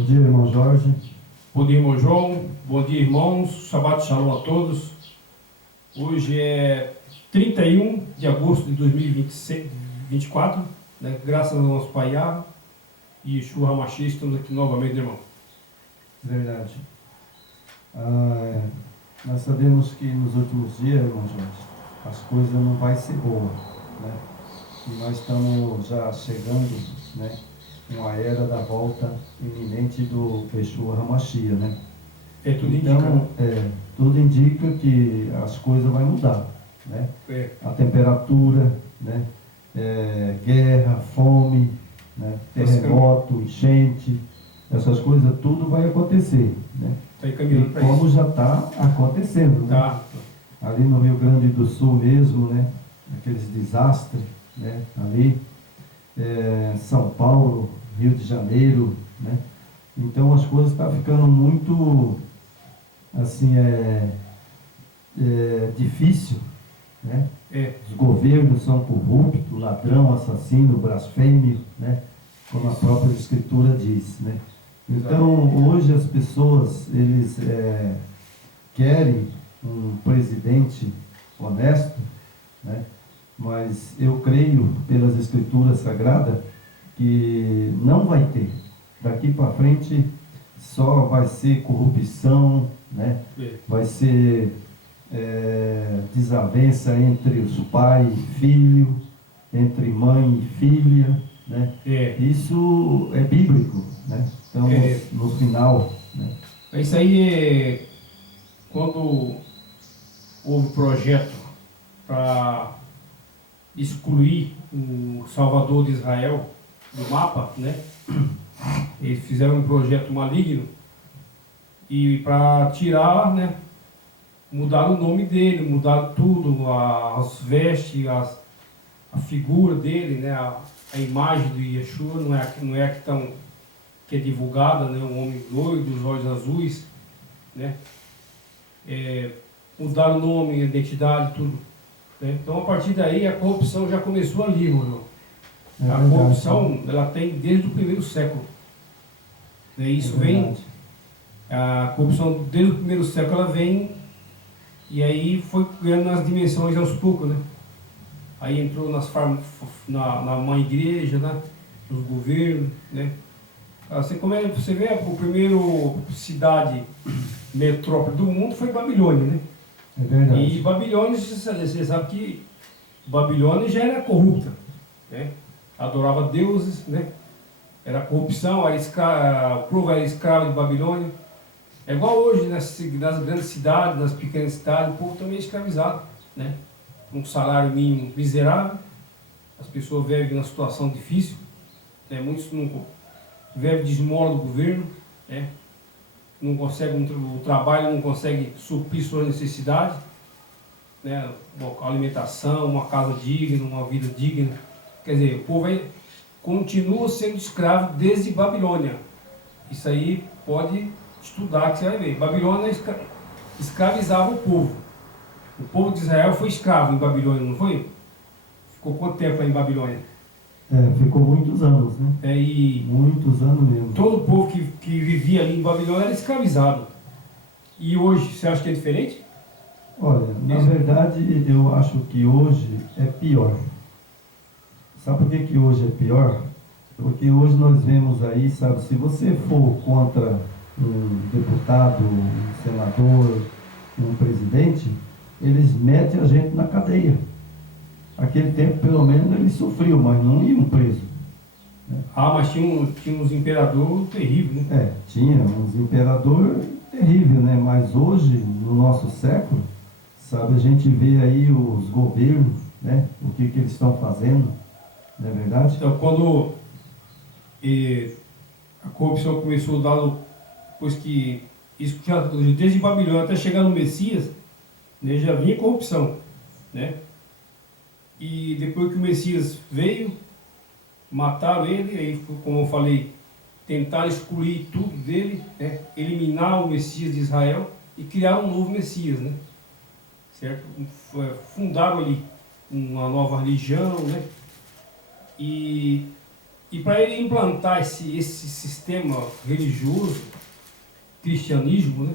Bom dia, irmão Jorge. Bom dia, irmão João. Bom dia, irmãos. Shabbat Shalom a todos. Hoje é 31 de agosto de 2024, né? Graças ao nosso Pai Yahweh e Yeshua HaMashiach, estamos aqui novamente, irmão. Verdade. Nós sabemos que nos últimos dias, irmão Jorge, as coisas não vai ser boas, né? E nós estamos já chegando, né, uma era da volta iminente do Yeshua HaMashiach, né? Tudo então, indica. Tudo indica que as coisas vão mudar, né? A temperatura, né? Guerra, fome, né? Terremoto, enchente, essas coisas tudo vai acontecer, né? Está encaminhando para como isso. já está acontecendo, né? Tá. Ali no Rio Grande do Sul mesmo, né? Aqueles desastres, né? Ali, São Paulo, Rio de Janeiro, né? Então as coisas estão ficando muito, assim, difícil, né? Os governos são corruptos, ladrão, assassino, blasfêmio, né? Como a própria Escritura diz, né? Então, hoje as pessoas, eles querem um presidente honesto, né? Mas eu creio, pelas Escrituras Sagradas, que não vai ter. Daqui para frente só vai ser corrupção, né? Vai ser desavença entre os pai e filho, entre mãe e filha, né? Isso é bíblico, né? Então, no final, né? Isso aí quando houve projeto para excluir o Salvador de Israel do mapa, né? Eles fizeram um projeto maligno e para tirar, né? Mudaram o nome dele, mudaram tudo, as vestes, a figura dele, né? A imagem de Yeshua não é que é divulgada, né? Um homem loiro, os olhos azuis, né? Mudaram o nome, a identidade, tudo, né? Então a partir daí a corrupção já começou ali, irmão. A corrupção, ela tem desde o primeiro século, né? Isso vem, a corrupção desde o primeiro século ela vem e aí foi ganhando as dimensões aos poucos, né? Aí entrou na mãe igreja, né? Nos governos, né? Você vê, a primeira cidade metrópole do mundo foi Babilônia, né? É verdade. E Babilônia, você sabe que Babilônia já era corrupta, né? Adorava deuses, né? Era corrupção, o povo era escravo de Babilônia. É igual hoje, nas grandes cidades, nas pequenas cidades, o povo também é escravizado, né? Um salário mínimo miserável, as pessoas vivem numa situação difícil, né? Muitos não vivem de esmola do governo, né? Não consegue o trabalho não consegue suprir suas necessidades, né? Uma alimentação, uma casa digna, uma vida digna. Quer dizer, o povo continua sendo escravo desde Babilônia. Isso aí pode estudar que você vai ver. Babilônia escravizava o povo. O povo de Israel foi escravo em Babilônia, não foi? Ficou quanto tempo lá em Babilônia? Ficou muitos anos, né? Muitos anos mesmo. Todo o povo que vivia ali em Babilônia era escravizado. E hoje, você acha que é diferente? Olha, na verdade, eu acho que hoje é pior. Sabe por que hoje é pior? Porque hoje nós vemos aí, sabe, se você for contra um deputado, um senador, um presidente, eles metem a gente na cadeia. Aquele tempo, pelo menos, ele sofreu, mas não iam preso, né? Mas tinha uns imperadores terríveis, né? Tinha uns imperadores terríveis, né? Mas hoje, no nosso século, sabe, a gente vê aí os governos, né? O que eles estão fazendo, não é verdade? Então, quando a corrupção começou a dar, depois que isso já, desde Babilônia até chegar no Messias, né, já vinha corrupção, né? E depois que o Messias veio, mataram ele, aí, como eu falei, tentaram excluir tudo dele, né? Eliminar o Messias de Israel e criar um novo Messias, né? Certo? Fundaram ali uma nova religião, né? E E para ele implantar esse sistema religioso, cristianismo, né?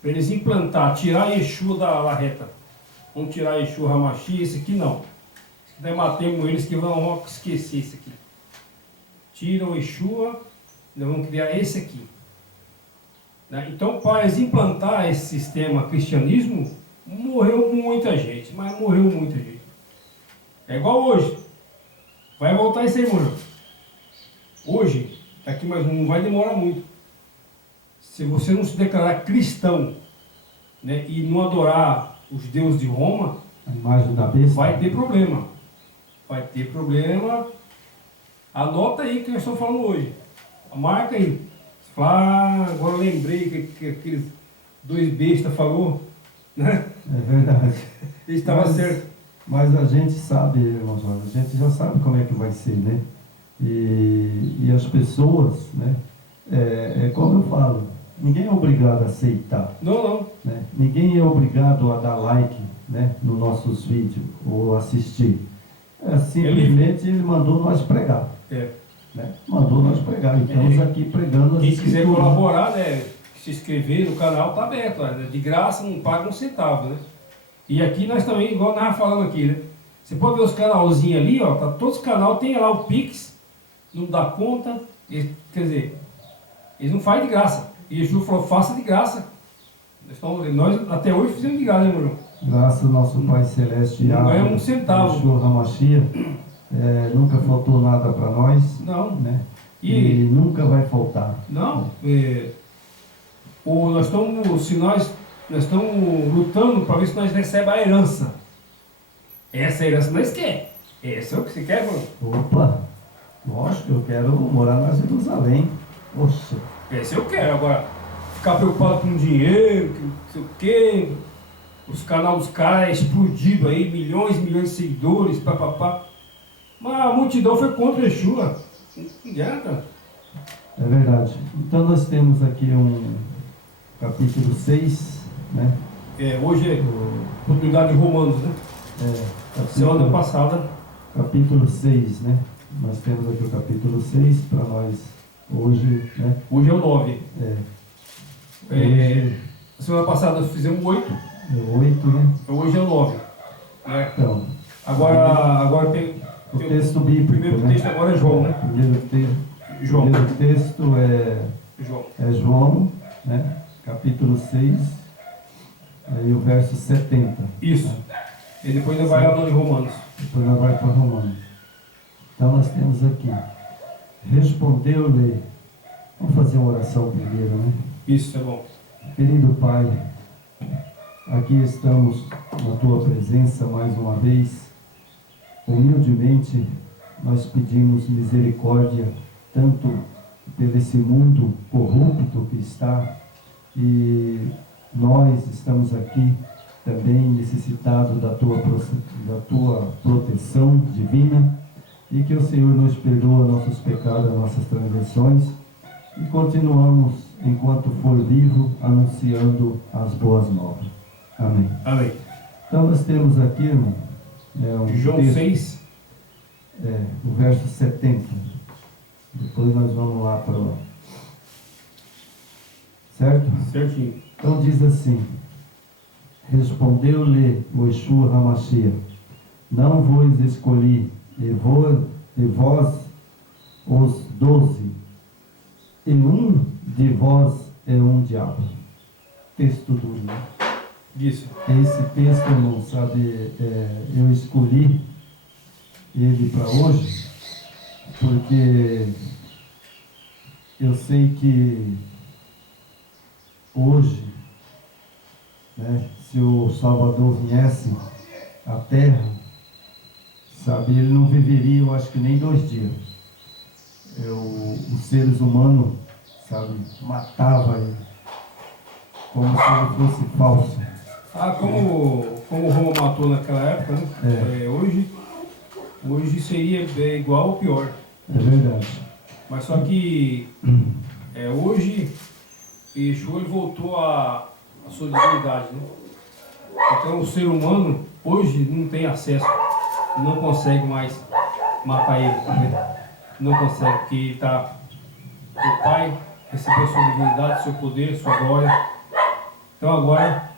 Para eles implantar, tirar Yeshua da reta. Vamos tirar Yeshua Hamashi, esse aqui não. Nós matemos eles que vão esquecer esse aqui. Tiram Yeshua, nós vamos criar esse aqui. Né? Então, para eles implantar esse sistema cristianismo, morreu muita gente, mas morreu muita gente. É igual hoje. Vai voltar isso aí, morreu. Hoje, aqui, mas não vai demorar muito. Se você não se declarar cristão, né, e não adorar os deuses de Roma, a imagem da besta, vai ter problema. Vai ter problema. Anota aí que nós estamos falando hoje. Marca aí. Você fala, agora eu lembrei que aqueles dois bestas falou, né? É verdade. Ele estava certo. Mas a gente sabe, irmãos, a gente já sabe como é que vai ser, né? E as pessoas, né? É como eu falo, ninguém é obrigado a aceitar. Não. Né? Ninguém é obrigado a dar like, né, nos nossos vídeos ou assistir. Simplesmente ele mandou nós pregar. Né? Mandou nós pregar. E estamos aqui pregando as Quem quiser escrituras. colaborar, né, se inscrever no canal, está aberto. Né? De graça, não paga um centavo. Né? E aqui nós também, igual nós falando aqui, né? Você pode ver os canalzinhos ali, ó, tá, todos os canais tem lá o Pix, não dá conta, quer dizer, eles não fazem de graça. E Jesus falou, faça de graça. Nós até hoje fizemos de graça, né, meu irmão? Graças ao nosso Pai Celeste, não ganhamos um centavo. Yeshua Hamashia, nunca faltou nada para nós. Não. Né? E nunca vai faltar. Não. Nós estamos lutando para ver se nós recebemos a herança. Essa herança nós quer. Essa é o que você quer, mano? Opa! Lógico, eu quero morar na Jerusalém. Poxa! Essa eu quero. Agora, ficar preocupado com dinheiro, que não sei o quê. Os canais dos caras explodidos aí, milhões e milhões de seguidores, papapá. Mas a multidão foi contra o Yeshua. Não adianta. É verdade. Então nós temos aqui um capítulo 6, né? Hoje é oportunidade de Romanos, né? Semana passada. Capítulo 6, né? Nós temos aqui o capítulo 6 para nós hoje, né? Hoje é o 9. Hoje, semana passada fizemos 8. 8, né? Hoje é o 9. Né? Então, agora tem o texto bíblico. O primeiro texto agora é João, né? Primeiro texto é João, né? Capítulo 6, e o verso 70. Isso. Né? E depois ainda vai lá em Romanos. Depois nós vai para Romanos. Então nós temos aqui. Respondeu-lhe. Vamos fazer uma oração primeiro, né? Isso, é bom. Querido Pai, aqui estamos na Tua presença mais uma vez. Humildemente nós pedimos misericórdia tanto por esse mundo corrupto que está, e nós estamos aqui também necessitados da tua proteção divina, e que o Senhor nos perdoa nossos pecados, nossas transgressões, e continuamos, enquanto for vivo, anunciando as boas novas. Amém. Amém. Então nós temos aqui, irmão, João texto, 6. o verso 70. Depois nós vamos lá para lá. Certo? Certinho. Então diz assim: respondeu-lhe o Yeshua Hamashia: não vos escolhi, e vós os 12, e um de vós é um diabo. Texto duro, né? Isso. Esse texto, irmão, sabe, eu escolhi ele para hoje, porque eu sei que hoje, né, se o Salvador viesse à Terra, sabe, ele não viveria, eu acho que nem 2 dias. Os seres humanos, sabe, matava ele, como se ele fosse falso. Como Roma matou naquela época, né? Hoje seria igual ou pior. É verdade. Mas só que hoje Yeshua ele voltou à sua divinidade, né? Então o ser humano hoje não tem acesso, não consegue mais matar ele, né? não consegue, porque o Pai recebeu sua divinidade, seu poder, sua glória. Então agora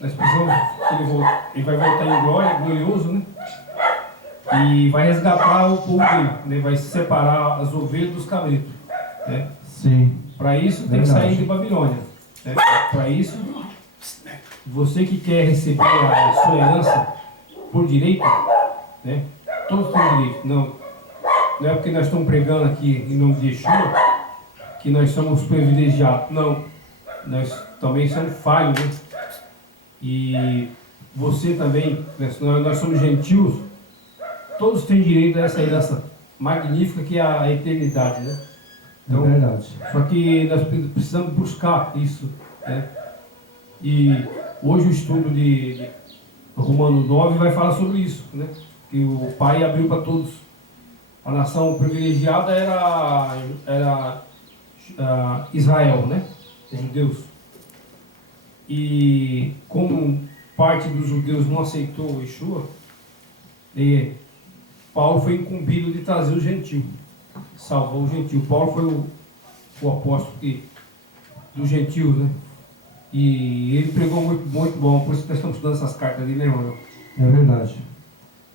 nós precisamos que ele vai voltar em glória, glorioso, né? E vai resgatar o povo dele, né? Vai separar as ovelhas dos cabritos, né? Sim. Para isso tem que sair de Babilônia, né? Para isso, você que quer receber a sua herança por direito, né? Todos têm direito. Não é porque nós estamos pregando aqui em nome de Yeshua que nós somos privilegiados. Não. Nós também somos falhos, né? E você também, nós somos gentios, todos têm direito a essa herança magnífica que é a eternidade, né? Então, é verdade. Só que nós precisamos buscar isso, né? E hoje o estudo de Romano 9 vai falar sobre isso, né? Que o Pai abriu para todos. A nação privilegiada era Israel, né? Os judeus. E como parte dos judeus não aceitou o Yeshua, Paulo foi incumbido de trazer o gentil, salvar o gentil. Paulo foi o apóstolo dos gentios, né? E ele pregou muito bom, por isso que nós estamos estudando essas cartas ali, né, irmão? É verdade.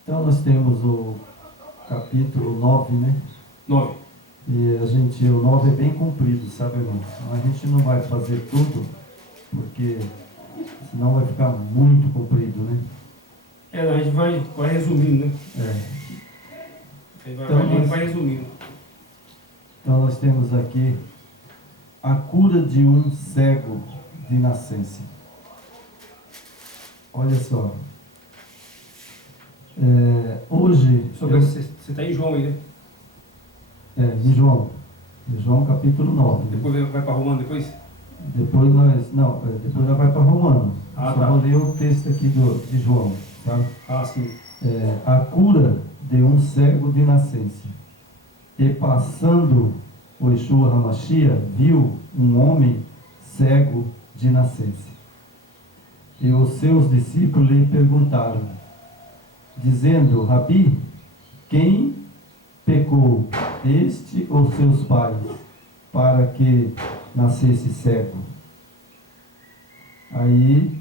Então nós temos o capítulo 9, né? 9. E o 9 é bem comprido, sabe, irmão? A gente não vai fazer tudo, porque senão vai ficar muito comprido, né? A gente vai resumindo, né? Vai resumindo. Então nós temos aqui a cura de um cego de nascença. Olha só. Hoje... Você está em João aí, né? Em João capítulo 9. Depois vai para Romano depois? Depois nós vai para Romano. Só tá. vou ler o texto aqui de João. Tá? Sim. A cura de um cego de nascença. E passando o Yeshua HaMashiach, viu um homem cego de nascença. E os seus discípulos lhe perguntaram, dizendo, Rabi, quem pecou, este ou seus pais, para que nascesse cego? Aí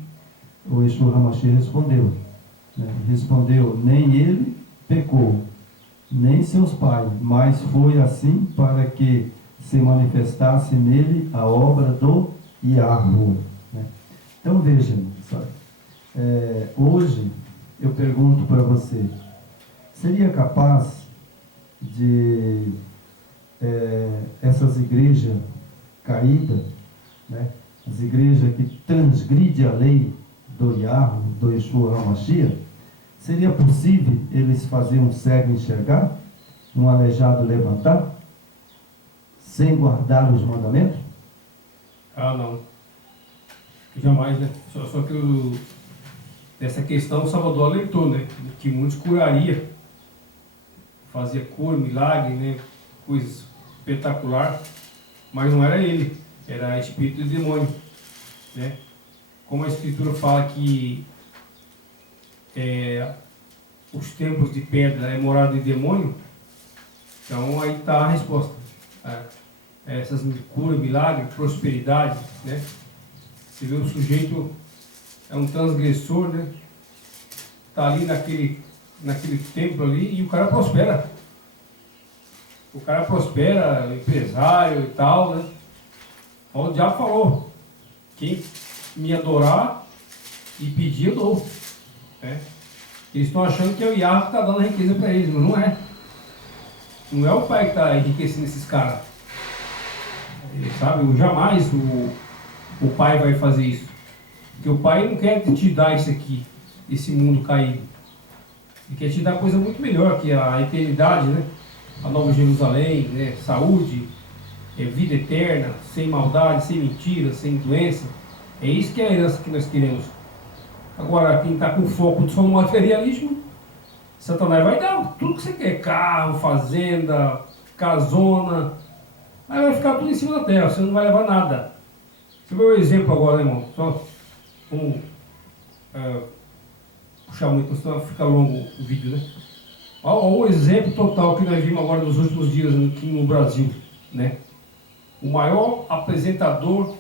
o Yeshua HaMashiach respondeu, respondeu, nem ele pecou, nem seus pais, mas foi assim para que se manifestasse nele a obra do Yahweh. Então veja, sabe? Hoje eu pergunto para você, seria capaz de essas igrejas caídas, né? As igrejas que transgridem a lei do Yahweh, do Yeshua HaMashiach, seria possível eles fazerem um cego enxergar, um aleijado levantar, sem guardar os mandamentos? Não. Jamais, né? Só que essa questão o Salvador alertou, né? Que muitos curaria, fazia cura, milagre, né? Coisas espetaculares, mas não era ele, era espírito de demônio, né? Como a Escritura fala que os templos de pedra é morada de demônio, então aí está a resposta. Essas curas, milagre, prosperidade, né? Você vê o sujeito é um transgressor, né? Está ali naquele templo ali e o cara prospera. O cara prospera, empresário e tal, né? O diabo falou, quem me adorar e pedir, eu dou. Né? Eles estão achando que é o Yahweh que está dando a riqueza para eles, mas não é. Não é o pai que está enriquecendo esses caras. Sabe, jamais o pai vai fazer isso. Porque o pai não quer te dar isso aqui, esse mundo caído. Ele quer te dar coisa muito melhor, que a eternidade, né? A Nova Jerusalém, né? Saúde, vida eterna, sem maldade, sem mentira, sem doença. É isso que é a herança que nós queremos. Agora, quem está com foco só no materialismo, Satanás vai dar tudo que você quer. Carro, fazenda, casona. Aí vai ficar tudo em cima da terra, você não vai levar nada. Você vê o exemplo agora, né, irmão? Só vamos puxar muito, senão fica longo o vídeo, né? Olha o exemplo total que nós vimos agora nos últimos dias aqui no Brasil, né? O maior apresentador,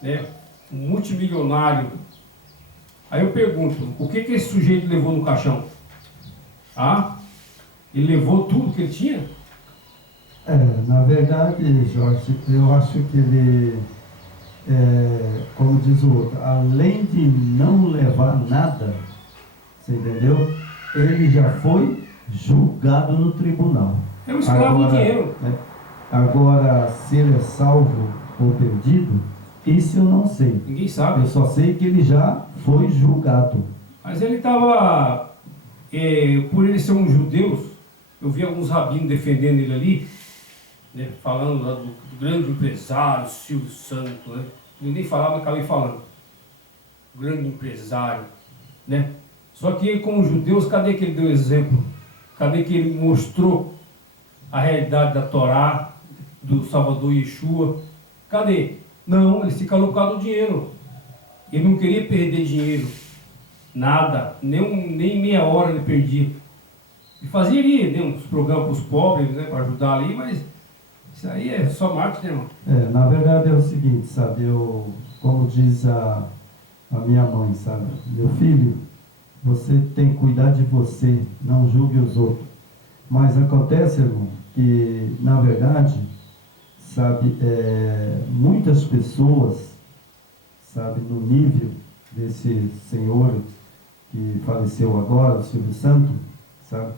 né, multimilionário. Aí eu pergunto, o que esse sujeito levou no caixão? Ah, ele levou tudo que ele tinha? Na verdade, Jorge, eu acho que ele, como diz o outro, além de não levar nada, você entendeu? Ele já foi julgado no tribunal. É um escravo do dinheiro. Agora, se ele é salvo ou perdido, isso eu não sei. Ninguém sabe. Eu só sei que ele já foi julgado. Mas ele estava, por ele ser um judeu, eu vi alguns rabinos defendendo ele ali, né, falando lá do grande empresário, Silvio Santos, né? Eu nem falava, acabei falando. Grande empresário, né? Só que ele, como judeu, cadê que ele deu exemplo? Cadê que ele mostrou a realidade da Torá, do Salvador Yeshua? Cadê? Não, ele se calou por causa do dinheiro. Ele não queria perder dinheiro. Nada. Nem meia hora ele perdia. E fazia ali, né, uns programas para os pobres, né, para ajudar ali, mas isso aí é só marketing, né, irmão? Na verdade é o seguinte, sabe? Como diz a minha mãe, sabe? Meu filho, você tem que cuidar de você, não julgue os outros. Mas acontece, irmão, que na verdade, sabe, muitas pessoas, sabe, no nível desse senhor que faleceu agora, o Silvio Santos, sabe,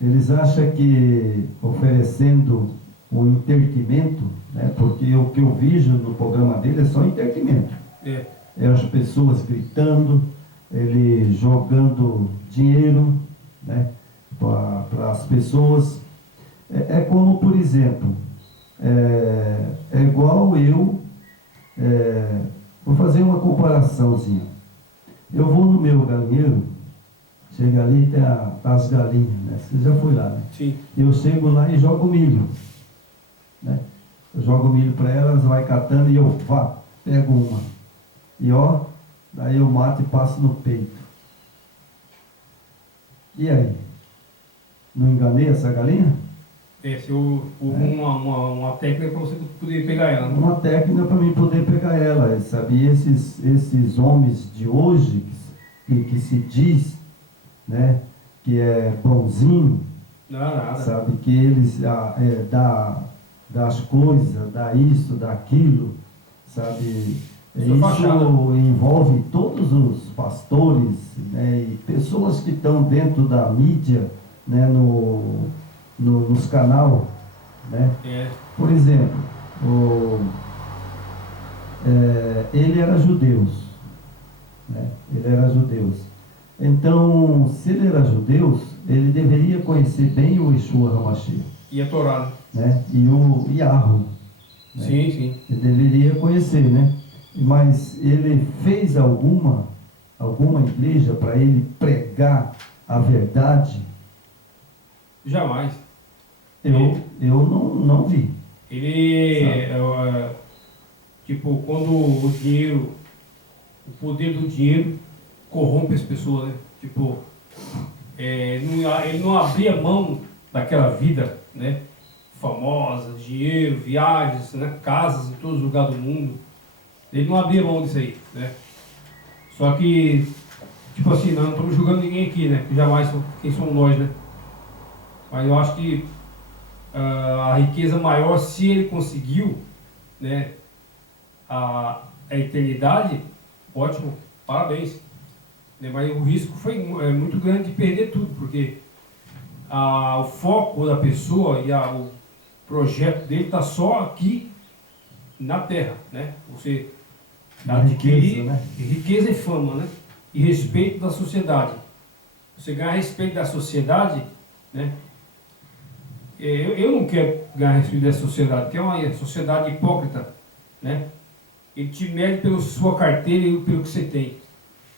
eles acham que oferecendo um entretenimento, né, porque o que eu vejo no programa dele é só entretenimento. É as pessoas gritando, ele jogando dinheiro, né, para as pessoas. É como, por exemplo, é igual eu, vou fazer uma comparaçãozinha. Eu vou no meu galinheiro, chega ali, tem as galinhas, né? Você já foi lá, né? Sim. Eu chego lá e jogo milho, né? Eu jogo milho para elas, vai catando e eu pego uma. E ó, daí eu mato e passo no peito. E aí? Não enganei essa galinha? Uma técnica para você poder pegar ela, né? Uma técnica para mim poder pegar ela, sabe? E esses homens de hoje, que se diz, né, que é bonzinho, Não, nada. sabe? Que eles dá as coisas, dá isso, dá aquilo, sabe? Isso fachada. envolve todos os pastores, né, e pessoas que estão dentro da mídia, né, nos canais, né? Por exemplo, ele era judeu, né? Ele era judeu. Então, se ele era judeu, ele deveria conhecer bem o Yeshua HaMashiach. E a Torá, Né? E o Yahweh. Né? Sim, sim. Ele deveria conhecer, né? Mas ele fez alguma igreja para ele pregar a verdade? Jamais. Eu não vi. Ele, tipo, quando o dinheiro, o poder do dinheiro corrompe as pessoas, né? Tipo, ele não abria mão daquela vida, né, famosa, dinheiro, viagens, né, casas em todos os lugares do mundo. Ele não abria mão disso aí, né? Só que, tipo assim, nós não estamos julgando ninguém aqui, né? Jamais quem somos nós, né? Mas eu acho que a riqueza maior, se ele conseguiu, né, a eternidade, ótimo, parabéns. Mas o risco foi muito grande de perder tudo, porque o foco da pessoa e o projeto dele está só aqui na Terra, né? Você adquirir riqueza e fama, né? E respeito da sociedade. Você ganhar respeito da sociedade, né? Eu não quero ganhar respeito da sociedade, que é uma sociedade hipócrita, né? Ele te mede pela sua carteira e pelo que você tem.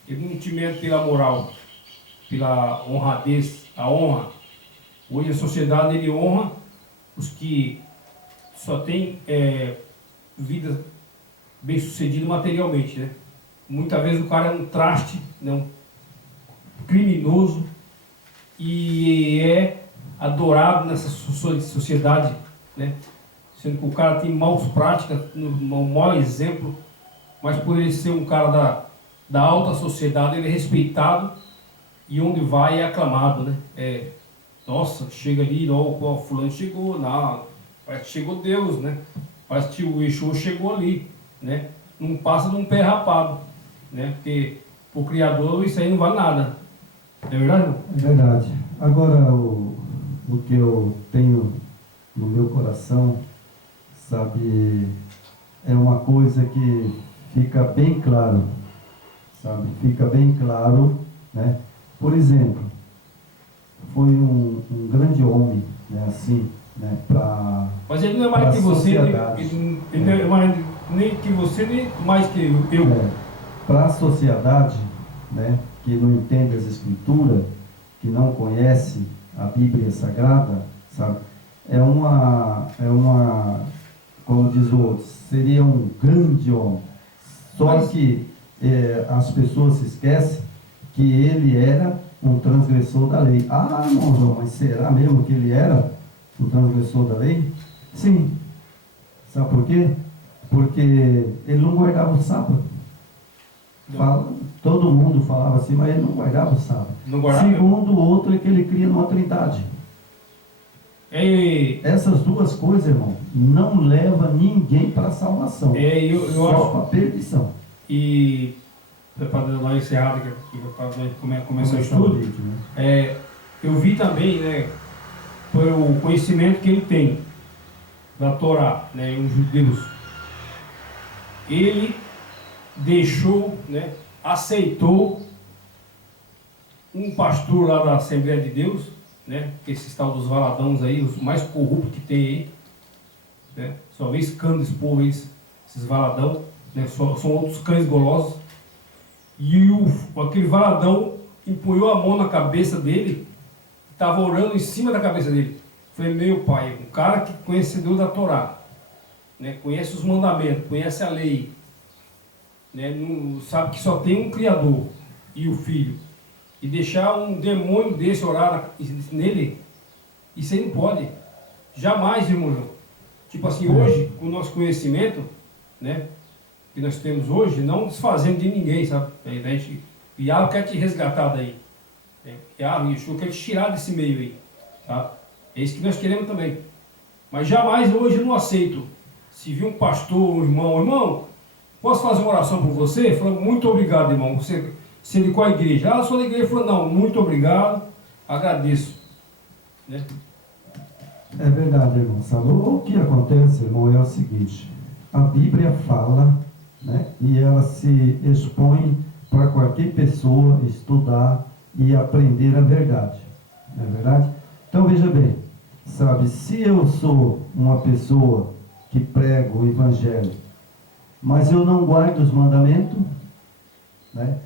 Ele não te mede pela moral, pela honradez, a honra. Hoje a sociedade ele honra os que só têm vida bem sucedida materialmente, né? Muitas vezes o cara é um traste, né? Um criminoso e adorado nessa sociedade, né? Sendo que o cara tem maus práticas, um mau exemplo, mas por ele ser um cara da alta sociedade, ele é respeitado e onde vai é aclamado, né? Nossa, chega ali, o fulano chegou, não, parece que chegou Deus, né? Parece que o Exu chegou ali, né? Não passa de um pé rapado, né? Porque o Criador isso aí não vale nada. É verdade, irmão? É verdade. Agora, o que eu tenho no meu coração, sabe, é uma coisa que fica bem claro, sabe? Fica bem claro, né? Por exemplo, foi um grande homem, né? Assim, né? Mas ele não é mais que você, ele não é mais nem que você, nem mais que eu. Para a sociedade, né? Que não entende as escrituras, que não conhece a Bíblia Sagrada, sabe? Como diz o outro, seria um grande homem. Só que as pessoas se esquecem que ele era um transgressor da lei. Ah, não, mas será mesmo que ele era um transgressor da lei? Sim. Sabe por quê? Porque ele não guardava o sábado. Todo mundo falava assim, mas ele não guardava o sábado. Segundo o outro, é que ele cria numa trindade. Essas duas coisas, irmão, não leva ninguém para a salvação. Só para a perdição. E para nós encerrar, para nós começar o estudo, vídeo, né? Eu vi também, né, o conhecimento que ele tem da Torá, né, os judeus. Ele deixou, né, aceitou um pastor lá da Assembleia de Deus, né, que esses tal dos valadãos aí, os mais corruptos que tem aí, né, só vê escândalo esse povo aí, esses valadão, né, são outros cães golosos, e aquele valadão empunhou a mão na cabeça dele, estava orando em cima da cabeça dele. Falei, meu pai, um cara que conhecedor da Torá, né, conhece os mandamentos, conhece a lei, né, não, sabe que só tem um Criador e o Filho, e deixar um demônio desse orar nele, isso aí não pode. Jamais, irmão. Tipo assim, hoje, com o nosso conhecimento, né, que nós temos hoje, não desfazendo de ninguém, sabe? O Yahweh quer te resgatar daí. Yahweh, Yeshua quer te tirar desse meio aí, tá? É isso que nós queremos também. Mas jamais hoje eu não aceito. Se vir um pastor, um irmão, posso fazer uma oração por você? Falando, muito obrigado, irmão. Você é de qual igreja? Ah, eu sou da igreja. Falou, não, muito obrigado, agradeço. Né? É verdade, irmão. Sabe? O que acontece, irmão, é o seguinte: a Bíblia fala, né, e ela se expõe para qualquer pessoa estudar e aprender a verdade. Não é verdade? Então veja bem, sabe, se eu sou uma pessoa que prego o Evangelho, mas eu não guardo os mandamentos, né,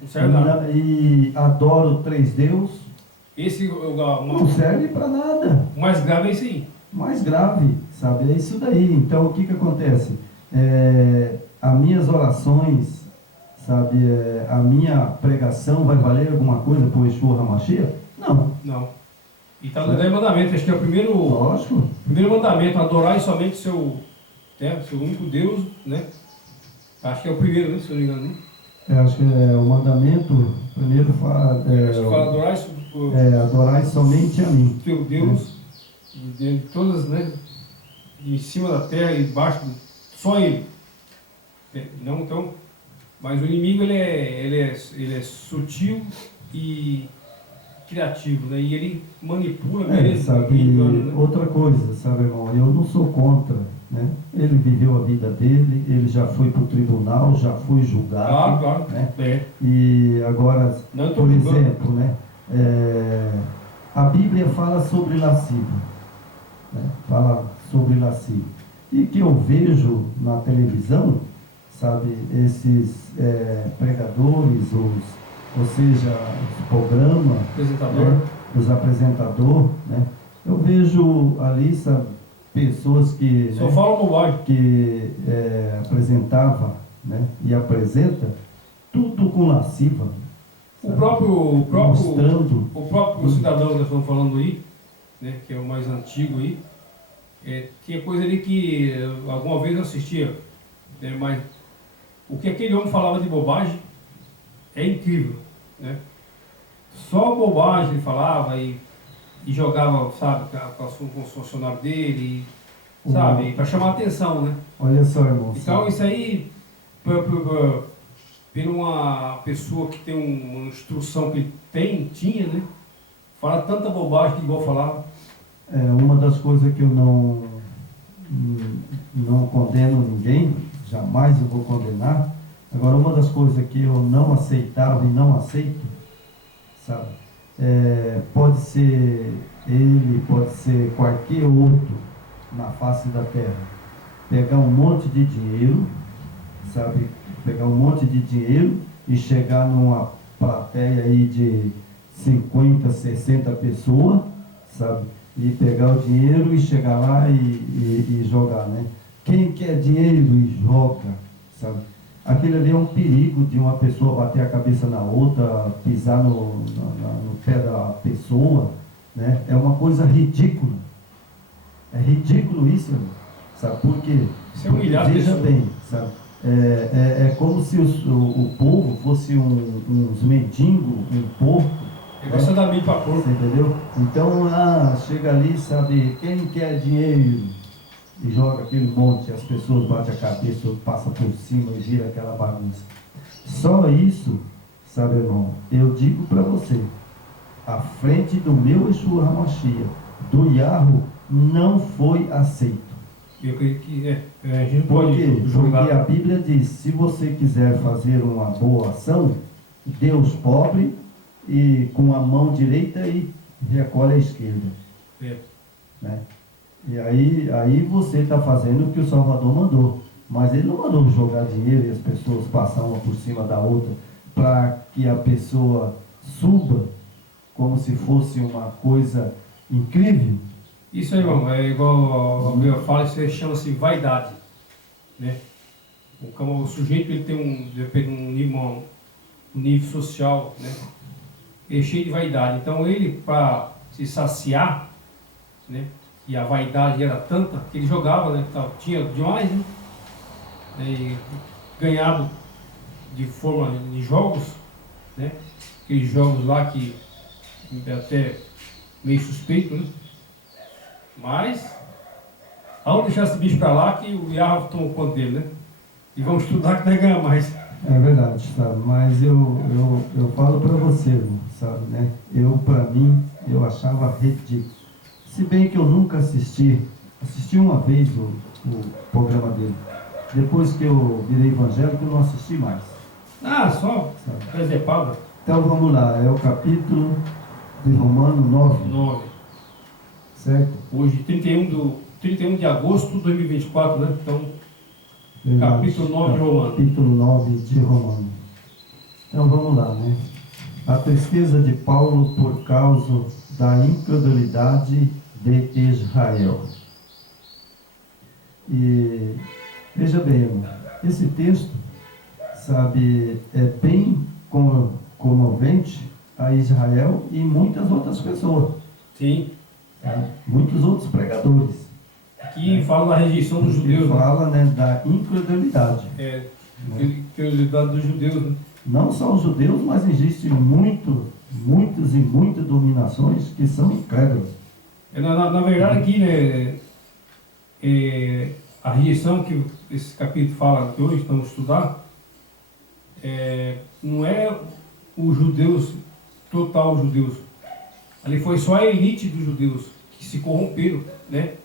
e adoro três deuses, não serve para nada. O mais grave é isso aí. Mais grave, sabe, é isso daí. Então o que acontece? As minhas orações, sabe, a minha pregação vai valer alguma coisa para o Yeshua HaMashiach? Não. Não. E está no 10 mandamentos, acho que é o primeiro. Lógico. Primeiro mandamento, adorar somente seu único Deus, né? Acho que é o primeiro, né, se eu não me engano, né? Acho que é o mandamento, primeiro fala. Acho que fala adorar somente a mim. Teu Deus, de todas, né? De cima da terra e embaixo, só Ele. Não, então, mas o inimigo ele é sutil e criativo, né? E ele manipula mesmo. Sabe, né? Outra coisa, sabe, irmão, eu não sou contra, né? Ele viveu a vida dele, ele já foi para o tribunal, já foi julgado. Claro. Né? E agora, por exemplo, né? A Bíblia fala sobre lascívio, né? Fala sobre lascívio. E que eu vejo na televisão, sabe, esses pregadores, ou seja, os programas, né, os apresentadores, né, eu vejo ali, sabe, pessoas que, só falam bobagem, que apresentava, né, e apresenta tudo com lasciva. O próprio mostrando cidadão que nós estamos falando aí, né, que é o mais antigo aí, tinha coisa ali que alguma vez eu assistia, né, mas o que aquele homem falava de bobagem é incrível, né? Só bobagem ele falava e jogava, sabe, com os funcionários dele, sabe, para chamar a atenção, né? Olha só, irmão. Então isso aí, por uma pessoa que tem uma instrução que ele tinha, né? Fala tanta bobagem que igual falava. Uma das coisas que eu não condeno ninguém, jamais eu vou condenar. Agora, uma das coisas que eu não aceitava e não aceito, sabe? Pode ser ele, pode ser qualquer outro na face da terra, pegar um monte de dinheiro, sabe? Pegar um monte de dinheiro e chegar numa plateia aí de 50, 60 pessoas, sabe? E pegar o dinheiro e chegar lá e jogar, né? Quem quer dinheiro e joga, sabe? Aquilo ali é um perigo de uma pessoa bater a cabeça na outra, pisar no pé da pessoa, né? É uma coisa ridícula. É ridículo isso, sabe? Por quê? Porque, veja bem, sabe? É como se o povo fosse uns mendigos, um porco. Negócio da mídia para porco. Você entendeu? Então, chega ali, sabe? Quem quer dinheiro e joga aquele monte, as pessoas batem a cabeça, passam por cima e vira aquela bagunça. Só isso, sabe, irmão? Eu digo para você, à frente do meu Yeshua HaMashiach, do Yahoo, não foi aceito. Eu creio que a gente Por pode quê? julgar. Porque a Bíblia diz, se você quiser fazer uma boa ação, dê aos pobres e com a mão direita e recolhe a esquerda. Né? E aí você está fazendo o que o Salvador mandou. Mas ele não mandou jogar dinheiro e as pessoas passar uma por cima da outra para que a pessoa suba como se fosse uma coisa incrível. Isso aí, irmão, é igual o meu fala, isso aí chama-se vaidade, né? Como o sujeito ele tem um nível social, né? Ele é cheio de vaidade. Então ele, para se saciar, né? E a vaidade era tanta que ele jogava, né? Tinha demais, né? E ganhado de forma de jogos, né? Aqueles jogos lá que até meio suspeito, né? Mas vamos deixar esse bicho para lá que o Yahweh tomou conta dele, né? E vamos estudar que vai ganhar mais. É verdade, sabe? Mas eu falo para você, irmão, sabe, né? Para mim, eu achava ridículo. Se bem que eu nunca assisti uma vez o programa dele. Depois que eu virei evangélico, eu não assisti mais. Só preservada. Então vamos lá, é o capítulo de Romano 9. Certo? Hoje, 31 de agosto de 2024, né? Então, Verdade. capítulo 9 de Romano. Capítulo 9 de Romano. Então vamos lá, né? A tristeza de Paulo por causa da incredulidade de Israel. E veja bem, irmão, esse texto, sabe, é bem comovente a Israel e muitas outras pessoas. Sim. Sabe? Muitos outros pregadores. Que falam da rejeição dos judeus. Fala, né, da incredulidade. Incredulidade dos judeus, né? Não só os judeus, mas existem muitas e muitas dominações que são incrédulas. Na verdade aqui, né, a rejeição que esse capítulo fala, que hoje estamos estudando, não é os judeus, total judeus. Ali foi só a elite dos judeus que se corromperam, né?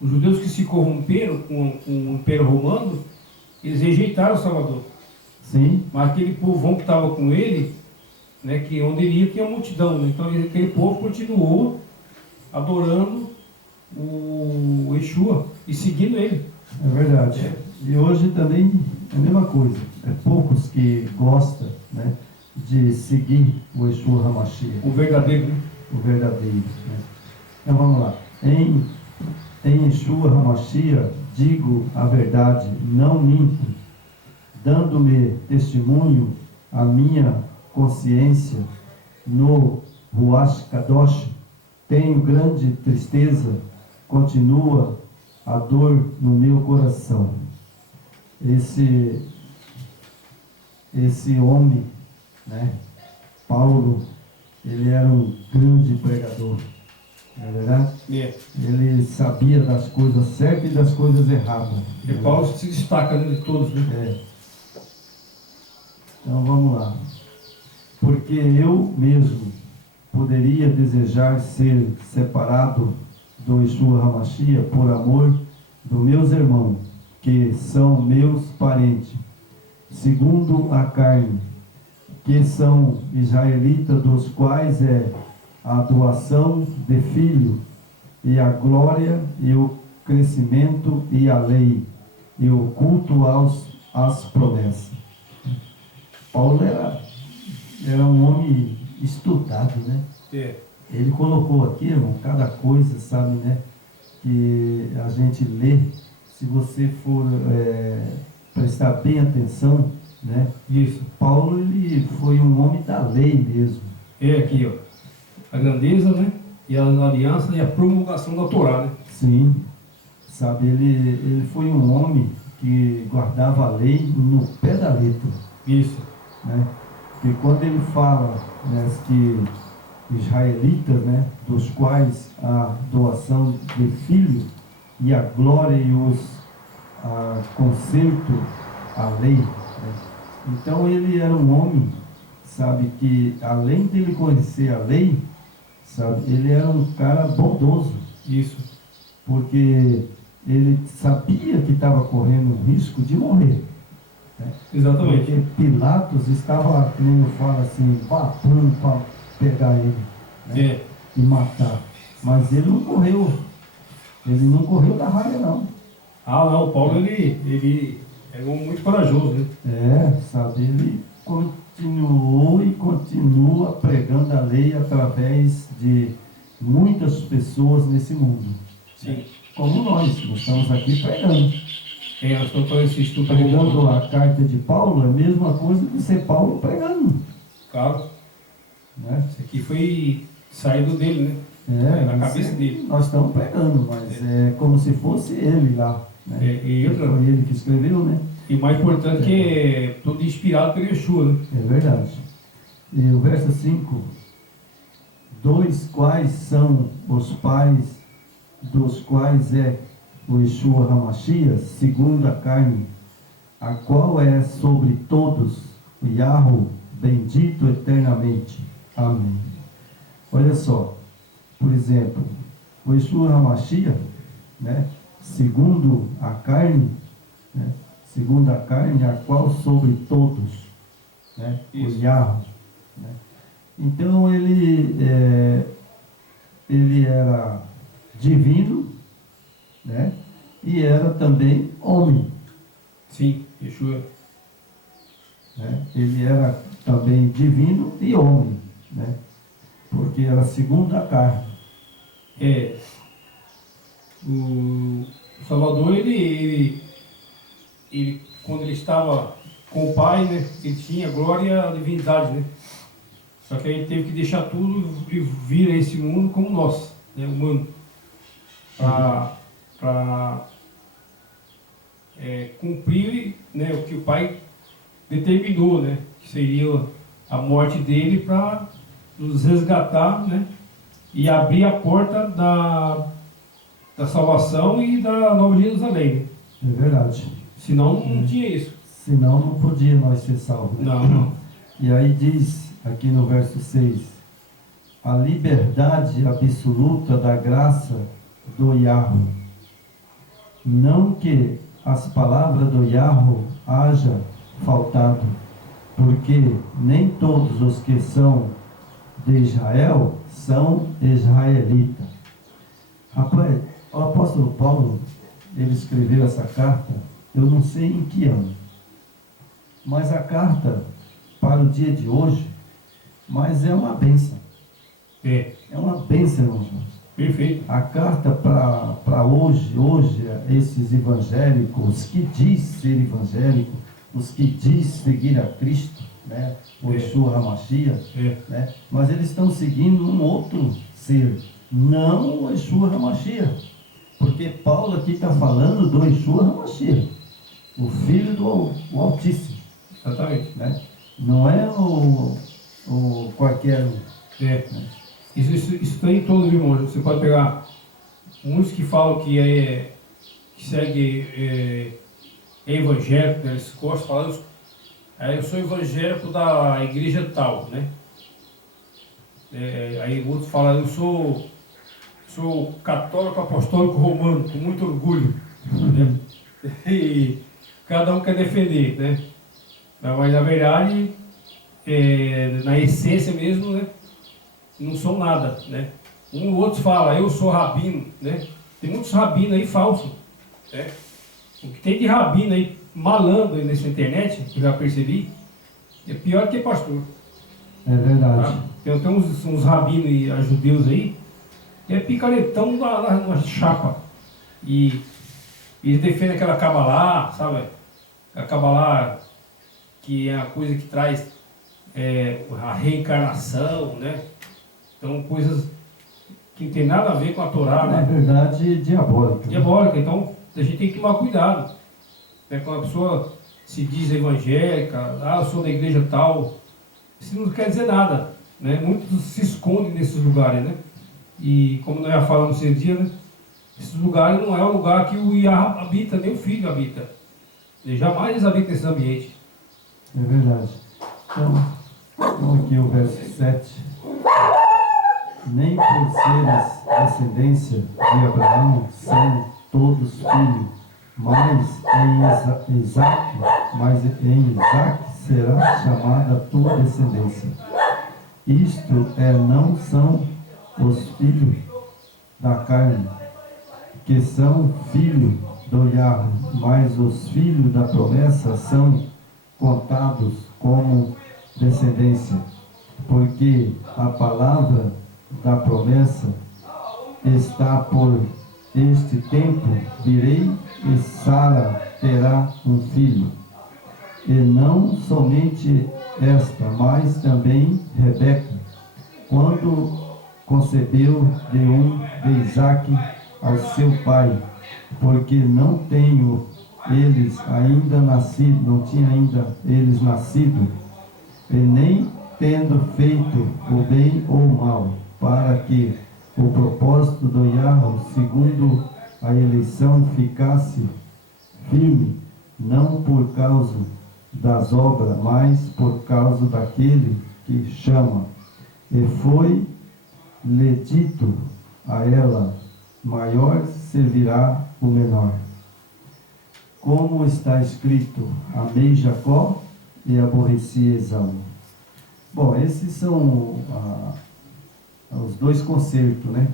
Os judeus que se corromperam com o Império Romano, eles rejeitaram o Salvador. Sim. Mas aquele povão que estava com ele, né, que onde ele ia tinha multidão, né? Então aquele povo continuou adorando o Yeshua e seguindo ele. É verdade. E hoje também é a mesma coisa. É poucos que gostam, né, de seguir o Yeshua HaMashiach. O verdadeiro, né? O verdadeiro. Né? Então vamos lá. Em Yeshua HaMashiach digo a verdade, não minto, dando-me testemunho a minha consciência no Ruach Kadosh, tenho grande tristeza, continua a dor no meu coração. Esse homem, né, Paulo, ele era um grande pregador, não é verdade? Ele sabia das coisas certas e das coisas erradas. E Paulo se destaca de todos, né? Então vamos lá. Porque eu mesmo poderia desejar ser separado do Yeshua HaMashiach por amor dos meus irmãos, que são meus parentes, segundo a carne, que são israelitas, dos quais é a doação de filho, e a glória, e o crescimento, e a lei, e o culto às promessas. Paulo era um homem estudado, né? Ele colocou aqui, irmão, cada coisa, sabe, né? Que a gente lê, se você for prestar bem atenção, né? Isso. Paulo, ele foi um homem da lei mesmo. Aqui, ó. A grandeza, né? E a aliança e a promulgação da Torá, né? Sim. Sabe, ele foi um homem que guardava a lei no pé da letra. Isso. Né? Porque quando ele fala, né, que israelitas, né, dos quais a doação de filho e a glória e os conserto, a lei, né? Então ele era um homem, sabe, que além de ele conhecer a lei, sabe, ele era um cara bondoso. Isso. Porque ele sabia que estava correndo um risco de morrer. Né? Exatamente. Porque Pilatos estava, como eu falo assim, babando para pegar ele, né? E matar. Mas ele não correu. Ele não correu da raia, não. Não, Paulo, ele é muito corajoso, né? Sabe, ele continuou e continua pregando a lei através de muitas pessoas nesse mundo. Sim. Como nós estamos aqui pregando. Nós estamos fazendo esse estudo. Pregando a carta de Paulo é a mesma coisa que ser Paulo pregando. Claro. Né? Isso aqui foi saído dele, né? Na cabeça dele. Nós estamos pregando, mas é como se fosse ele lá. Né? Foi ele que escreveu, né? E mais importante que é tudo inspirado pelo Yeshua, né? É verdade. E o verso 5: dois quais são os pais, dos quais é o Yeshua HaMashiach, segundo a carne, a qual é sobre todos o Yahweh, bendito eternamente. Amém. Olha só, por exemplo, o Yeshua HaMashiach, né, segundo a carne, né, segundo a carne, a qual sobre todos, né, o Yahweh. Né. Então ele era divino, né, e era também homem. Sim, Yeshua. Né. Ele era também divino e homem, né, porque era segundo a carne. O Salvador, ele quando ele estava com o Pai, né, ele tinha glória e a divindade, né? Só que ele teve que deixar tudo e vir a esse mundo como nós, né, humano, para cumprir, né, o que o Pai determinou, né, que seria a morte dele para nos resgatar, né, e abrir a porta da salvação e da Nova Jerusalém. Né? É verdade. Senão não tinha isso. Senão não podia nós ser salvos. Né? Não. E aí diz aqui no verso 6: a liberdade absoluta da graça do Yahweh. Não que as palavras do Yahweh haja faltado, porque nem todos os que são de Israel são israelitas. Rapaz, o apóstolo Paulo, ele escreveu essa carta, eu não sei em que ano, mas a carta para o dia de hoje, mas é uma bênção. É uma bênção, irmãos. Perfeito. A carta para hoje, esses evangélicos, que diz ser evangélico, os que diz seguir a Cristo, né, o Yeshua HaMashiach, né, mas eles estão seguindo um outro ser, não o Yeshua HaMashiach. Porque Paulo aqui está falando do Yeshua HaMashiach, o Filho do Altíssimo. Exatamente. Né? Não é o qualquer um. É. Né? Isso tem em todos os irmãos. Você pode pegar muitos que falam que segue evangélico, né? Eles gostam de falar, eu sou evangélico da igreja tal, né? Aí outros falam, eu sou católico apostólico romano, com muito orgulho. Né? E cada um quer defender, né? Mas na verdade, na essência mesmo, né? Não são nada, né? Um ou outro fala, eu sou rabino, né? Tem muitos rabinos aí falsos, né? O que tem de rabino aí malandro aí nessa internet, que eu já percebi, é pior que pastor. É verdade. Tá? Tem uns rabinos e judeus aí, que é picaretão na chapa. E eles defendem aquela Kabbalah, sabe? A Kabbalah que é a coisa que traz a reencarnação, né? Então, coisas que não tem nada a ver com a Torá, né? Na verdade, diabólica. Diabólica. Então, a gente tem que tomar cuidado. Né? Quando a pessoa se diz evangélica, eu sou da igreja tal, isso não quer dizer nada, né? Muitos se escondem nesses lugares, né? E, como nós já falamos esse dia, né? Esses lugares não é o lugar que o Yah habita, nem o Filho habita. Ele jamais habita nesse ambiente. É verdade. Então aqui o verso 7. Nem por seres descendência de Abraão são todos filhos, mas em Isaac será chamada tua descendência. Isto não são os filhos da carne, que são filhos do Yahweh, mas os filhos da promessa são contados como descendência, porque a palavra da promessa está por este tempo, virei e Sara terá um filho. E não somente esta, mas também Rebeca, quando concebeu de Isaque ao seu pai, porque não tinham eles ainda nascido, e nem tendo feito o bem ou o mal, para que o propósito do Yahweh, segundo a eleição, ficasse firme, não por causa das obras, mas por causa daquele que chama. E foi-lhe dito a ela, maior servirá o menor. Como está escrito, amei Jacó e aborreci Esaú. Bom, esses são os dois concertos, né?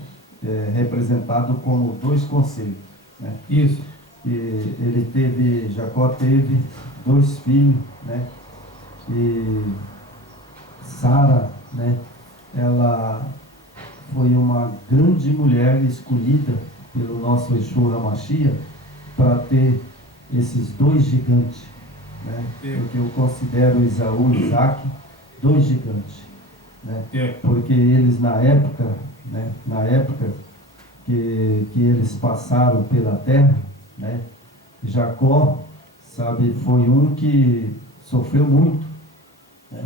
Representado como dois concertos, né? Isso. E Jacó teve 2 filhos, né? E Sara, né? Ela foi uma grande mulher escolhida pelo nosso Yeshua HaMashiach para ter esses 2 gigantes, né? Porque eu considero Esaú e Isaac 2 gigantes, né? Porque eles na época que eles passaram pela terra, né? Jacó, sabe, foi um que sofreu muito, né?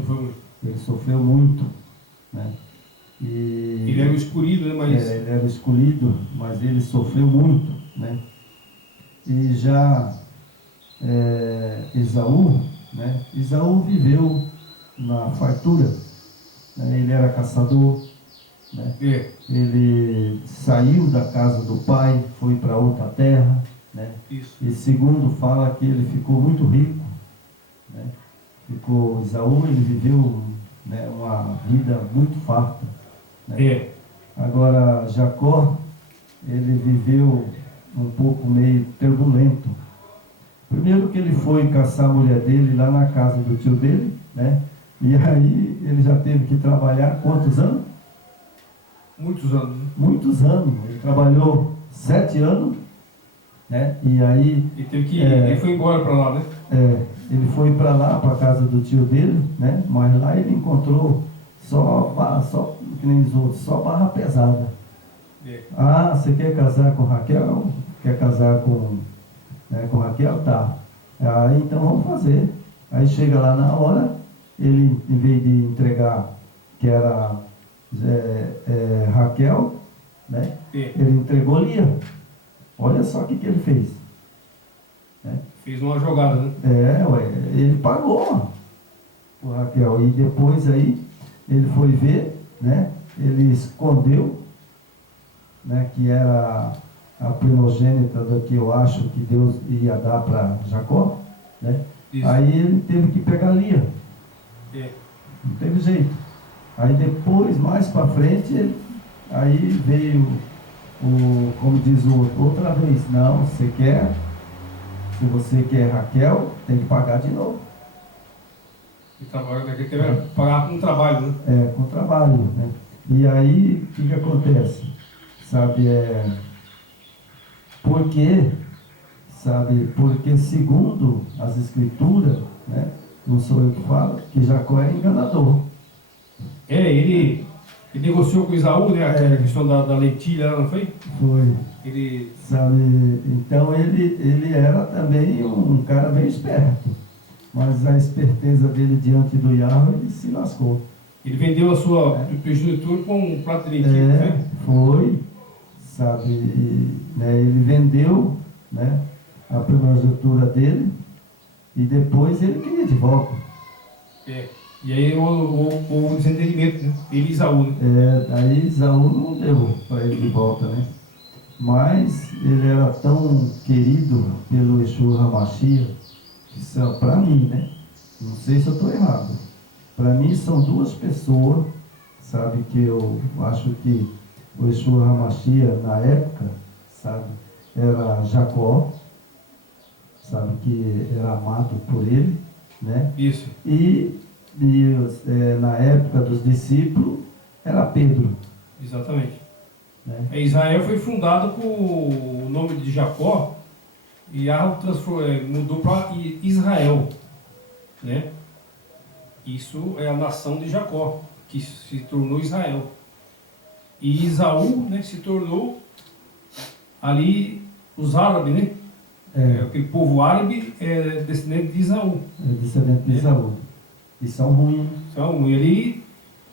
Ele sofreu muito, né? E ele era o escolhido, né? Mas ele era o escolhido, mas ele sofreu muito, né? E já Esaú, né? Esaú viveu na fartura, né? Ele era caçador, né? Ele saiu da casa do pai, foi para outra terra, né? Isso. E segundo fala que ele ficou muito rico, né? Esaú, ele viveu, né, uma vida muito farta, né? Agora Jacó, ele viveu um pouco meio turbulento. Primeiro que ele foi caçar a mulher dele lá na casa do tio dele, né? E aí ele já teve que trabalhar quantos anos? Muitos anos. Muitos anos. Ele trabalhou 7 anos, né? E aí ele foi embora para lá, né? Ele foi para lá, para a casa do tio dele, né? Mas lá ele encontrou só que nem diz outros, só barra pesada, É. Ah, você quer casar com Raquel? Quer casar com Raquel? Tá. Aí então vamos fazer. Aí chega lá na hora, ele, em vez de entregar que era Raquel, né? É. Ele entregou Lia. Olha só o que ele fez. Né? Fez uma jogada, né? Ué, ele pagou o Raquel. E depois aí, ele foi ver, né? Ele escondeu, né? Que era a primogênita do que eu acho que Deus ia dar para Jacó, né? Isso. Aí ele teve que pegar Lia. É. Não teve jeito. Aí depois, mais para frente, aí veio como diz o outro, outra vez, não, se você quer Raquel, tem que pagar de novo. E trabalho daqui tem que pagar com trabalho, né? Com trabalho, né? E aí, o que acontece? Sabe, porque segundo as escrituras, né? Não sou eu que falo, que Jacó é enganador. Ele negociou com Esaú, né? Aquela questão da lentilha, não foi? Foi. Ele... Sabe, então ele era também um cara bem esperto. Mas a esperteza dele diante do Yahweh, ele se lascou. Ele vendeu a sua primogenitura com um prato de lentilha, foi, sabe, né, ele vendeu, né, a primogenitura dele e depois ele queria de volta. E aí o desentendimento, né? Ele e Esaú, né? Aí Esaú não deu para ele de volta, né? Mas ele era tão querido pelo Yeshua HaMashiach, para mim, né? Não sei se eu estou errado. Para mim são duas pessoas, sabe, que eu acho que o Yeshua HaMashiach na época, sabe, era Jacó, sabe, que era amado por ele, né? Isso. E na época dos discípulos era Pedro. Exatamente. Né? Israel foi fundado com o nome de Jacó e mudou para Israel, né? Isso é a nação de Jacó, que se tornou Israel. E Esaú, né, se tornou ali os árabes, né? Aquele povo árabe é descendente de Esaú. É descendente de Esaú. E são ruins. São ruins. Ele,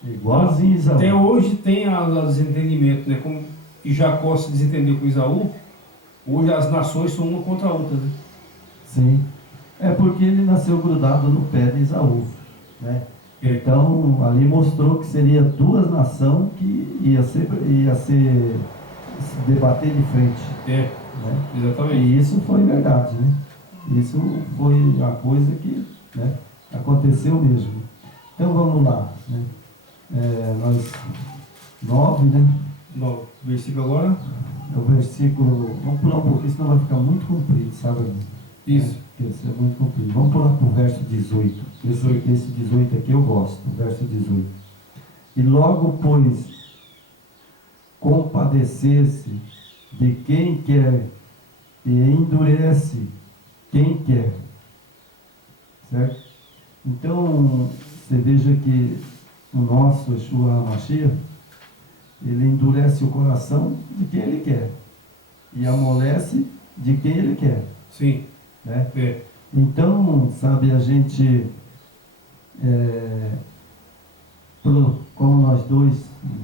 igualzinho Esaú. Até hoje tem o desentendimento, né? Como e Jacó se desentendeu com Esaú, hoje as nações são uma contra a outra, né? Sim. É porque ele nasceu grudado no pé de Esaú, né? Então, ali mostrou que seria duas nações que ia se debater de frente. Né? Exatamente. E isso foi verdade, né? Isso foi a coisa que, né, aconteceu mesmo. Então, vamos lá, né? Nós, 9, né? 9. Versículo agora? O versículo, vamos pular um pouquinho, senão vai ficar muito comprido, sabe? Isso. Isso é muito comprido. Vamos pular para o verso 18. Esse 18 aqui eu gosto, o verso 18. E logo, pois, compadecer-se de quem quer e endurece quem quer. Certo? Então, você veja que o nosso Yeshua HaMashiach, ele endurece o coração de quem ele quer e amolece de quem ele quer. Sim. Né? Então, sabe, a gente, como nós dois,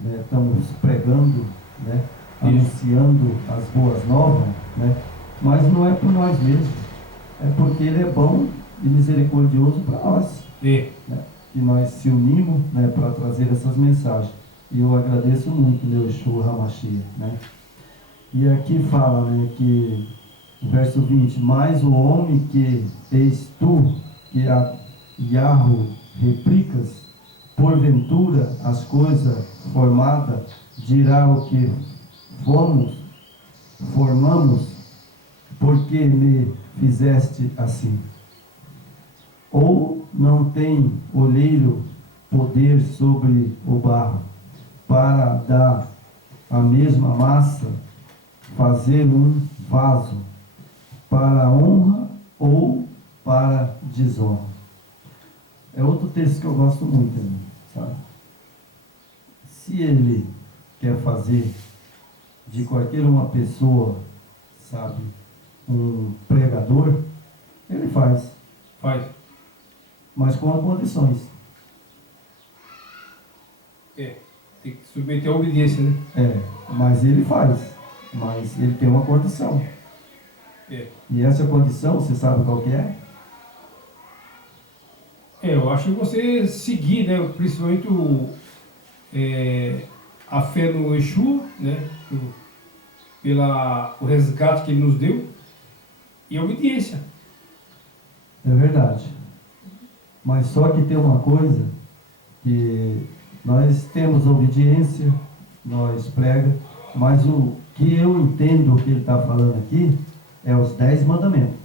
né, estamos pregando, né, anunciando as boas novas, né, mas não é por nós mesmos, é porque ele é bom e misericordioso para nós, né, que nós se unimos, né, para trazer essas mensagens. E eu agradeço muito, meu Yeshua HaMashiach, né. E aqui fala, né, que verso 20, mas o homem que és tu, que a Yahweh replicas, porventura as coisas formadas, dirá o que formamos, porque me fizeste assim? Ou não tem olheiro poder sobre o barro, para dar a mesma massa, fazer um vaso, para honra ou para desonra? É outro texto que eu gosto muito, né? Sabe? Se ele quer fazer de qualquer uma pessoa, sabe, um pregador, ele faz, Faz. mas com as condições. Tem que submeter a obediência, né? Mas ele faz, mas ele tem uma condição. E essa condição, você sabe qual que é? Eu acho que você seguir, né? Principalmente a fé no Exu, né? O resgate que ele nos deu e a obediência. É verdade. Mas só que tem uma coisa, que nós temos obediência, nós prega, mas o que eu entendo que ele está falando aqui é os 10 mandamentos.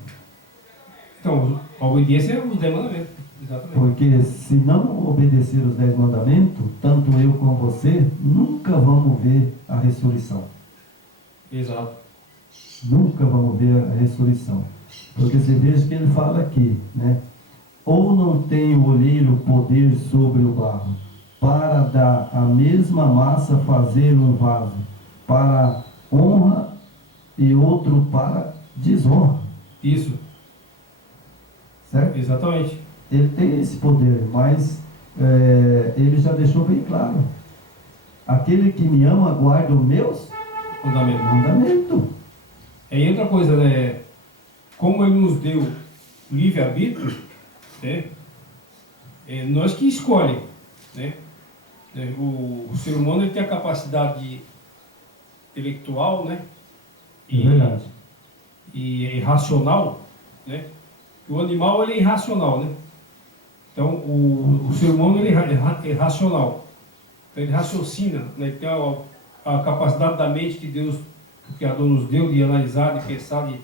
Então, a obediência é os 10 mandamentos. Exatamente. Porque se não obedecer os 10 mandamentos, tanto eu como você, nunca vamos ver a ressurreição. Exato. Nunca vamos ver a ressurreição. Porque você veja que ele fala aqui, né? Ou não tem o olheiro poder sobre o barro, para da a mesma massa fazer um vaso, para honra e outro para desonra. Isso. Certo? Exatamente. Ele tem esse poder, mas ele já deixou bem claro. Aquele que me ama guarda os meus mandamentos. E outra coisa, né? Como ele nos deu livre-arbítrio, né? Nós que escolhem, né? O ser humano ele tem a capacidade intelectual, né? Verdade. E racional, né? O animal ele é irracional, né? Então o ser humano ele é racional. Então ele raciocina, né? Ele tem a capacidade da mente que Deus, o Criador, nos deu de analisar, de pensar, de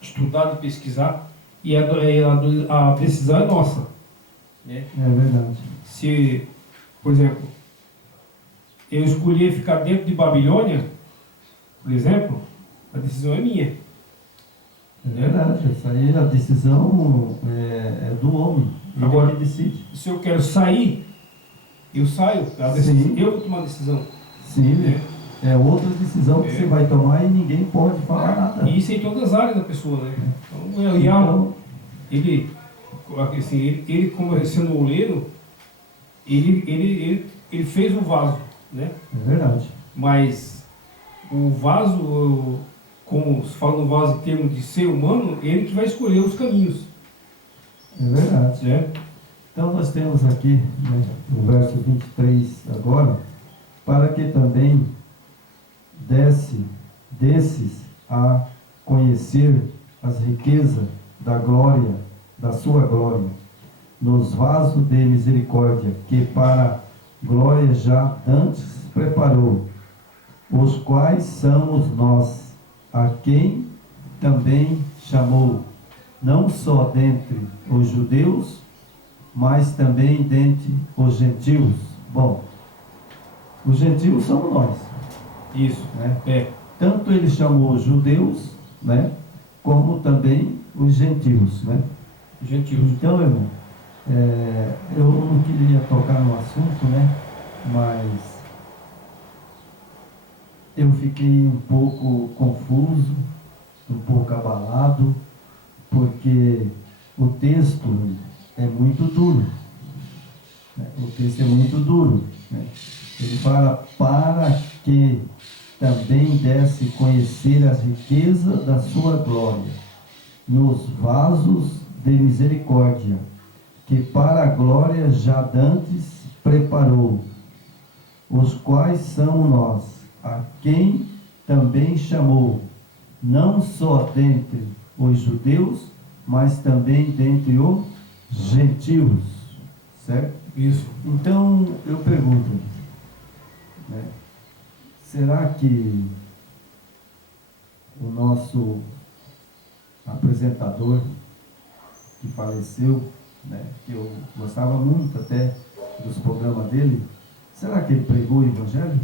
estudar, de pesquisar. E a decisão é nossa, né? É verdade. Se, por exemplo, eu escolher ficar dentro de Babilônia, por exemplo, a decisão é minha. É verdade. Essa aí, a decisão é do homem. Ele Agora, que decide. Se eu quero sair, eu saio. Eu vou tomar a decisão. Sim, é outra decisão que você vai tomar e ninguém pode falar nada. E isso em todas as áreas da pessoa, né? Então, ele como sendo oleiro, ele fez o vaso, né? é verdade. Mas o vaso, como se fala no vaso em termos de ser humano, ele que vai escolher os caminhos. É verdade. Né? Então nós temos aqui, né, o verso 23 agora, para que também desses a conhecer as riquezas da glória, da sua glória, nos vasos de misericórdia, que para glória já dantes preparou, os quais somos nós, a quem também chamou, não só dentre os judeus, mas também dentre os gentios. Bom, os gentios somos nós. Isso. Né? Tanto ele chamou os judeus, né, como também os gentios. Né? Gentios. Então, irmão, eu não queria tocar no assunto, né, mas eu fiquei um pouco confuso, um pouco abalado, porque o texto é muito duro. Né? O texto é muito duro. Né? Ele fala para que também desse conhecer as riquezas da sua glória, nos vasos de misericórdia, que para a glória já dantes preparou, os quais são nós, a quem também chamou, não só dentre os judeus, mas também dentre os gentios. Certo? Isso. Então, eu pergunto, né, será que o nosso apresentador, que faleceu, né, que eu gostava muito até dos programas dele, será que ele pregou o Evangelho?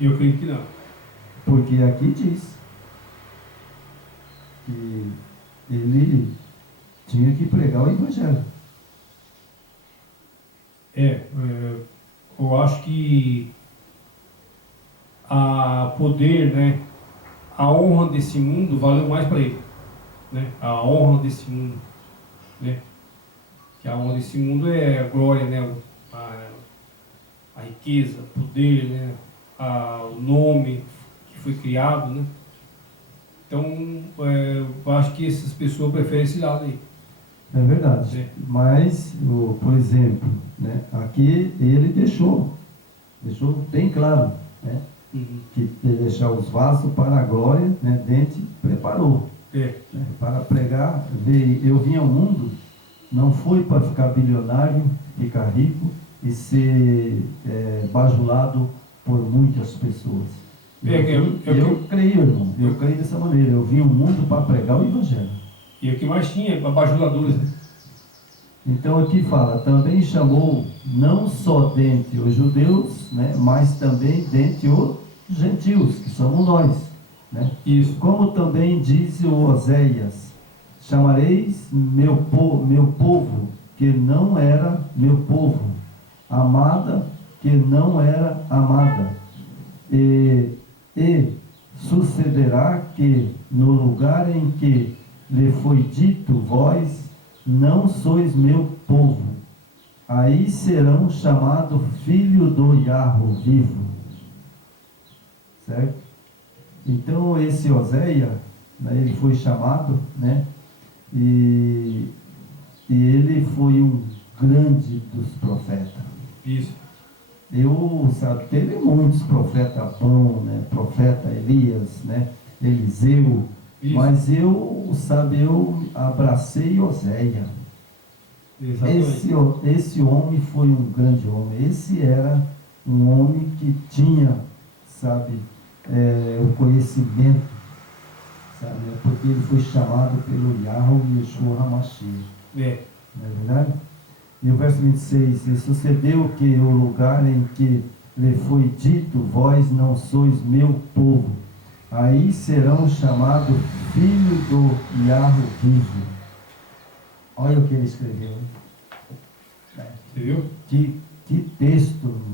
Eu acredito que não. Porque aqui diz que ele tinha que pregar o Evangelho. Eu acho que a poder, né, a honra desse mundo valeu mais para ele, né? A honra desse mundo, né? Que a honra desse mundo é a glória, né? A riqueza, o poder, né? O nome que foi criado, né? Então, eu acho que essas pessoas preferem esse lado aí. É verdade. É. Mas, por exemplo, né, aqui ele deixou bem claro, né, que deixar os vasos para a glória, né, Dente preparou. É. Né, para pregar, eu vim ao mundo, não foi para ficar bilionário, ficar rico e ser bajulado por muitas pessoas. Eu creio, irmão, eu creio dessa maneira. Eu vim ao mundo para pregar o Evangelho. E o que mais tinha, bajuladores, né? Então aqui fala, também chamou não só dentre os judeus, né, mas também dentre os gentios, que somos nós. Né? Isso. Como também diz o Oséias, chamareis meu povo, que não era meu povo, amada, que não era amada. E sucederá que no lugar em que lhe foi dito, vós não sois meu povo, aí serão chamados filho do Yahweh vivo. Certo? Então esse Oséia, né, ele foi chamado, né, e ele foi um grande dos profetas. Isso. Teve muitos profetas bons, né, profeta Elias, né, Eliseu. Isso. Mas eu abracei Oséia. Esse homem foi um grande homem. Esse era um homem que tinha, o conhecimento, porque ele foi chamado pelo Yahweh Yeshua HaMashiach. Não é verdade? E o verso 26, e sucedeu que o lugar em que lhe foi dito, vós não sois meu povo, aí serão chamados filho do Yahweh vivo. Olha o que ele escreveu. Você viu? Que texto.